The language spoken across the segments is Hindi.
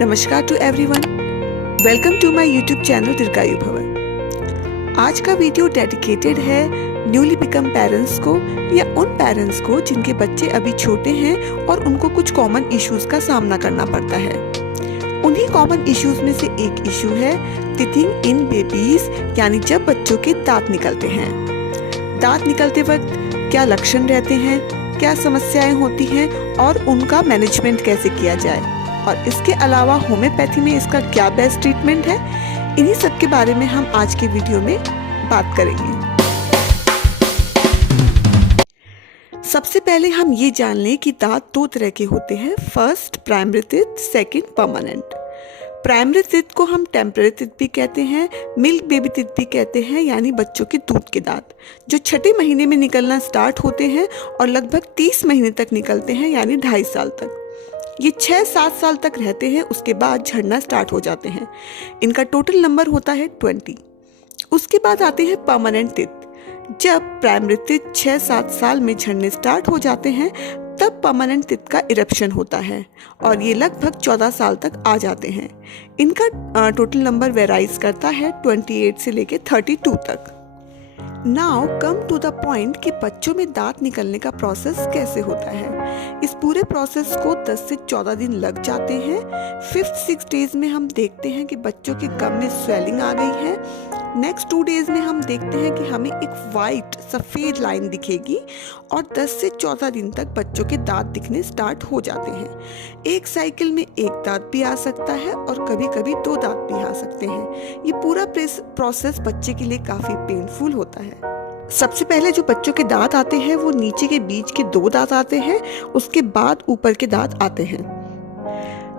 नमस्कार to everyone, welcome to my YouTube channel Dirghayu Bhava. आज का वीडियो डेडिकेटेड है न्यूली बिकम पेरेंट्स को या उन पेरेंट्स को जिनके बच्चे अभी छोटे हैं और उनको कुछ कॉमन इश्यूज का सामना करना पड़ता है। उन्हीं कॉमन इश्यूज में से एक इशू है टीथिंग इन बेबीज, यानी जब बच्चों के दांत निकलते हैं। दांत निकलते वक्त क्या लक्षण रहते हैं, क्या समस्याएं होती हैं और उनका मैनेजमेंट कैसे किया जाए, और इसके अलावा होम्योपैथी में इसका क्या बेस्ट ट्रीटमेंट है, इन्हीं सब के बारे में हम आज के वीडियो में बात करेंगे। सबसे पहले हम ये जान लें कि दांत दो तरह के होते हैं। First primary teeth, second permanent. Primary teeth को हम टेम्पररी टीथ भी कहते हैं, मिल्क बेबी टीथ भी कहते हैं, यानी बच्चों के दूध के दांत जो छठे महीने में निकलना स्टार्ट होते हैं और लगभग 30 महीने तक निकलते हैं, यानी 2.5 साल तक। ये 6-7 साल तक रहते हैं, उसके बाद झड़ना स्टार्ट हो जाते हैं। इनका टोटल नंबर होता है 20। उसके बाद आते हैं परमानेंट टीथ। जब प्राइमरी टीथ 6-7 साल में झड़ने स्टार्ट हो जाते हैं तब परमानेंट टीथ का इरप्शन होता है और ये लगभग 14 साल तक आ जाते हैं। इनका टोटल नंबर वेराइज करता है 28 से लेके 32 तक। Now come to the point कि बच्चों में दांत निकलने का प्रोसेस कैसे होता है। इस पूरे प्रोसेस को 10 से 14 दिन लग जाते हैं। 5th-6 डेज में हम देखते हैं कि बच्चों के गम में स्वेलिंग आ गई है। नेक्स्ट 2 डेज में हम देखते हैं कि हमें एक वाइट सफ़ेद लाइन दिखेगी और 10 से 14 दिन तक बच्चों के दांत दिखने स्टार्ट हो जाते हैं। एक साइकिल में एक दांत भी आ सकता है और कभी कभी 2 दांत भी आ सकते हैं। ये पूरा प्रोसेस बच्चे के लिए काफ़ी पेनफुल होता है। सबसे पहले जो बच्चों के दांत आते हैं वो नीचे के बीच के 2 दांत आते हैं, उसके बाद ऊपर के दांत आते हैं।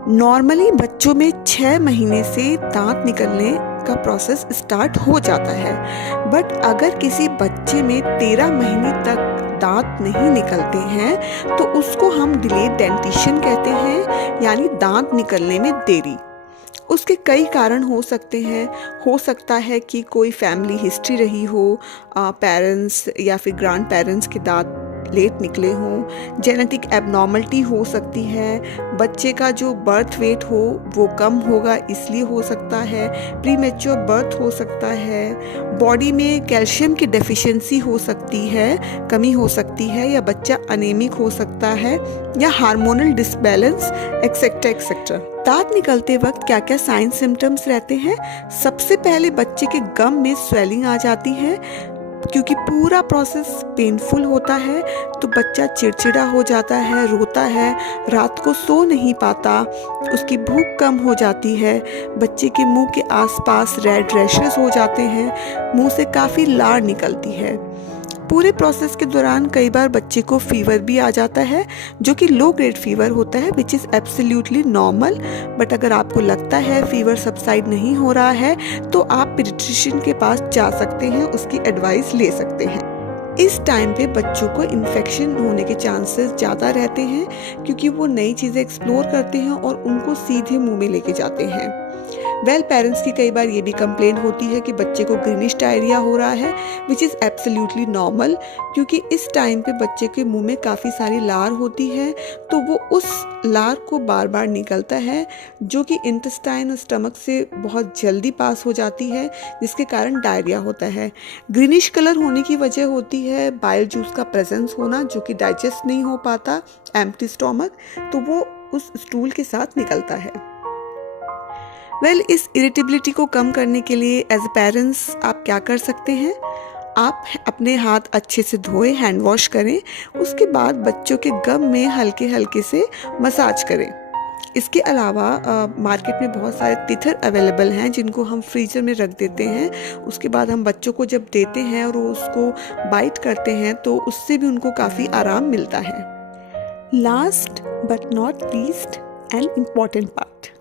नॉर्मली बच्चों में 6 महीने से दांत निकलने का प्रोसेस स्टार्ट हो जाता है, बट अगर किसी बच्चे में 13 महीने तक दांत नहीं निकलते हैं तो उसको हम डिलेड डेंटिशन कहते हैं, यानी दांत निकलने में देरी। उसके कई कारण हो सकते हैं। हो सकता है कि कोई फैमिली हिस्ट्री रही हो, पेरेंट्स या फिर ग्रैंड पेरेंट्स के दांत लेट निकले हों, जेनेटिक एबनॉर्मलिटी हो सकती है, बच्चे का जो बर्थ वेट हो वो कम होगा इसलिए हो सकता है, प्रीमेच्योर बर्थ हो सकता है, बॉडी में कैल्शियम की डेफिशिएंसी हो सकती है, कमी हो सकती है, या बच्चा अनेमिक हो सकता है, या हार्मोनल डिसबैलेंस एक्सेट्रा एक्सेट्रा। दांत निकलते वक्त क्या क्या साइन सिम्टम्स रहते हैं। सबसे पहले बच्चे के गम में स्वेलिंग आ जाती है। क्योंकि पूरा प्रोसेस पेनफुल होता है तो बच्चा चिड़चिड़ा हो जाता है, रोता है, रात को सो नहीं पाता, उसकी भूख कम हो जाती है, बच्चे के मुंह के आसपास रेड रैशेस हो जाते हैं, मुंह से काफ़ी लार निकलती है। पूरे प्रोसेस के दौरान कई बार बच्चे को फीवर भी आ जाता है, जो कि लो ग्रेड फीवर होता है, which is absolutely normal. But अगर आपको लगता है फीवर सबसाइड नहीं हो रहा है तो आप पीडियाट्रिशियन के पास जा सकते हैं, उसकी एडवाइस ले सकते हैं। इस टाइम पे बच्चों को इन्फेक्शन होने के चांसेस ज़्यादा रहते हैं क्योंकि वो नई चीज़ें एक्सप्लोर करते हैं और उनको सीधे मुंह में लेके जाते हैं। पेरेंट्स की कई बार ये भी कंप्लेंट होती है कि बच्चे को ग्रीनिश डायरिया हो रहा है, विच इज़ एब्सोल्युटली नॉर्मल, क्योंकि इस टाइम पे बच्चे के मुंह में काफ़ी सारी लार होती है तो वो उस लार को बार बार निकलता है, जो कि इंटेस्टाइन और स्टमक से बहुत जल्दी पास हो जाती है, जिसके कारण डायरिया होता है। ग्रीनिश कलर होने की वजह होती है बाइल जूस का प्रेजेंस होना, जो कि डाइजेस्ट नहीं हो पाता एम्प्टी स्टमक, तो वो उस स्टूल के साथ निकलता है। इस इरिटेबिलिटी को कम करने के लिए एज ए पेरेंट्स आप क्या कर सकते हैं। आप अपने हाथ अच्छे से धोएं, हैंड वॉश करें, उसके बाद बच्चों के गम में हल्के हल्के से मसाज करें। इसके अलावा मार्केट में बहुत सारे टीथर अवेलेबल हैं जिनको हम फ्रीजर में रख देते हैं। उसके बाद हम बच्चों को जब देते हैं और वो उसको बाइट करते हैं तो उससे भी उनको काफ़ी आराम मिलता है। Last but not least an important part,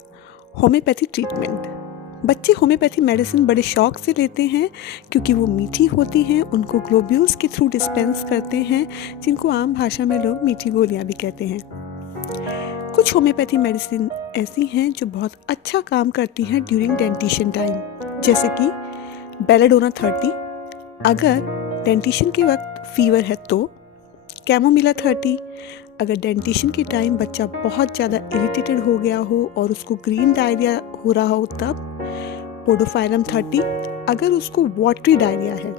homeopathy treatment. बच्चे होम्योपैथी मेडिसिन बड़े शौक से लेते हैं क्योंकि वो मीठी होती हैं, उनको ग्लोब्यूल्स के थ्रू डिस्पेंस करते हैं, जिनको आम भाषा में लोग मीठी गोलियां भी कहते हैं। कुछ होम्योपैथी मेडिसिन ऐसी हैं जो बहुत अच्छा काम करती हैं ड्यूरिंग डेंटिशन टाइम, जैसे कि बेलाडोना 30 अगर डेंटिशन के वक्त फीवर है तो, कैमोमिला 30 अगर डेंटिशन के टाइम बच्चा बहुत ज़्यादा इरिटेटेड हो गया हो और उसको ग्रीन डायरिया हो रहा हो तब पोडोफाइलम 30, अगर उसको वाटरी डायरिया है।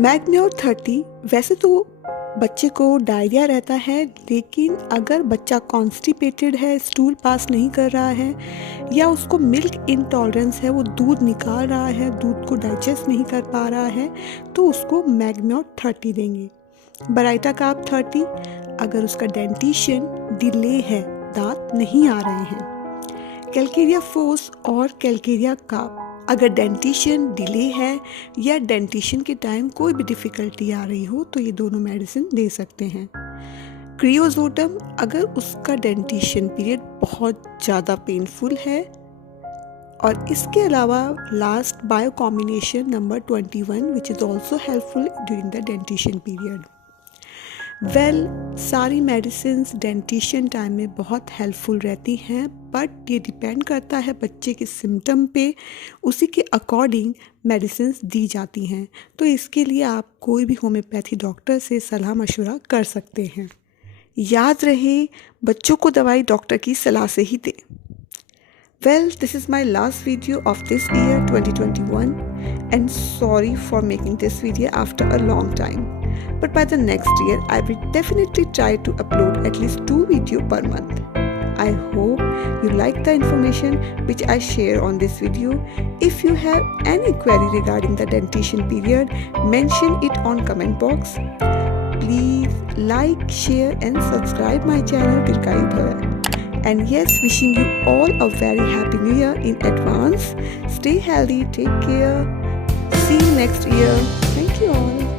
मैग्न्योर 30 वैसे तो बच्चे को डायरिया रहता है, लेकिन अगर बच्चा कॉन्स्टिपेटेड है, स्टूल पास नहीं कर रहा है या उसको मिल्क इंटॉलरेंस है, वो दूध निकाल रहा है, दूध को डाइजेस्ट नहीं कर पा रहा है, तो उसको मैग्न्योर 30 देंगे। ब्राइटा कार्प 30 अगर उसका डेंटिशन डिले है, दांत नहीं आ रहे हैं। कैलकेरिया फोस और कैलकेरिया कार्प अगर डेंटिशन डिले है या डेंटिशन के टाइम कोई भी डिफ़िकल्टी आ रही हो तो ये दोनों मेडिसिन दे सकते हैं। क्रियोजोटम अगर उसका डेंटिशन पीरियड बहुत ज़्यादा पेनफुल है। और इसके अलावा last bio combination number 21 which is also helpful during the dentition period. सारी मेडिसिन्स डेंटिशन टाइम में बहुत हेल्पफुल रहती हैं, बट ये डिपेंड करता है बच्चे के सिम्टम पे, उसी के अकॉर्डिंग मेडिसिन्स दी जाती हैं। तो इसके लिए आप कोई भी होम्योपैथी डॉक्टर से सलाह मशवरा कर सकते हैं। याद रहे, बच्चों को दवाई डॉक्टर की सलाह से ही दें। This is my last video of this year 2021 and sorry for making this video after a long time. But by the next year, I will definitely try to upload at least 2 videos per month. I hope you like the information which I share on this video. If you have any query regarding the dentition period, mention it on comment box. Please like, share and subscribe my channel Dirgayu Bhava. And yes, wishing you all a very happy new year in advance. Stay healthy, take care. See you next year. Thank you all.